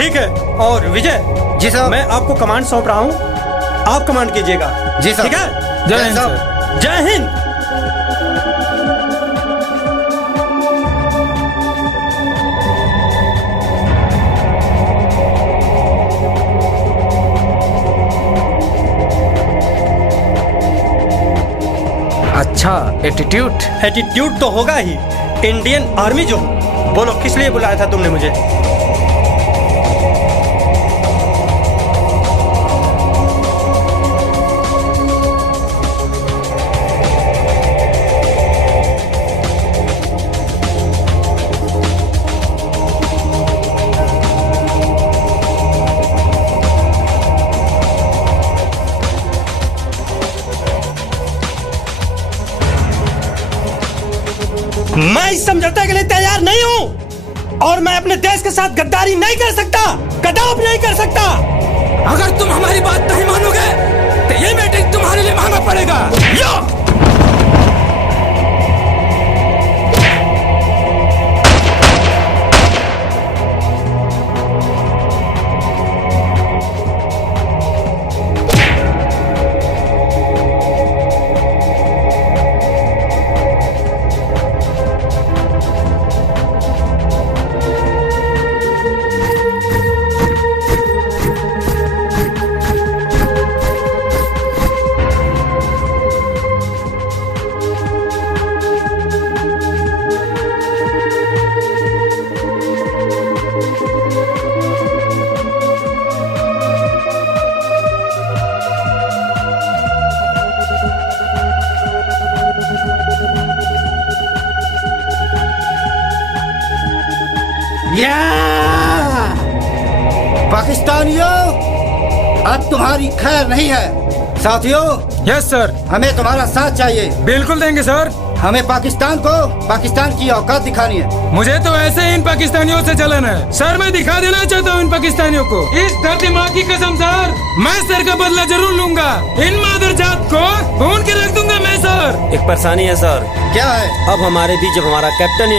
ठीक है। और विजय जी साहब। मैं आपको कमांड सौंप रहा हूँ, आप कमांड कीजिएगा। जी साहब। ठीक है। जय हिंद सर। जय हिंद। अच्छा, एटीट्यूड। एटीट्यूड तो होगा ही, इंडियन आर्मी जो। बोलो किस लिए बुलाया था तुमने मुझे? मैं इस समझौते के लिए तैयार नहीं हूं और मैं अपने देश के साथ गद्दारी नहीं कर सकता, कदापि नहीं कर सकता। अगर तुम हमारी बात नहीं मानोगे तो ये मीटिंग तुम्हारे लिए महंगा पड़ेगा। पाकिस्तानियों, अब तुम्हारी खैर नहीं है। साथियों, यस सर। हमें तुम्हारा साथ चाहिए। बिल्कुल देंगे सर। हमें पाकिस्तान को पाकिस्तान की औकात दिखानी है। मुझे तो ऐसे ही इन पाकिस्तानियों से जलन है सर। मैं दिखा देना चाहता हूँ इन पाकिस्तानियों को। इस धरती माँ की कसम सर, मैं सर का बदला जरूर लूंगा। इन मादर जात को भून के रख दूंगा मैं सर। एक परेशानी है सर। क्या है? अब हमारे बीच जब हमारा कैप्टन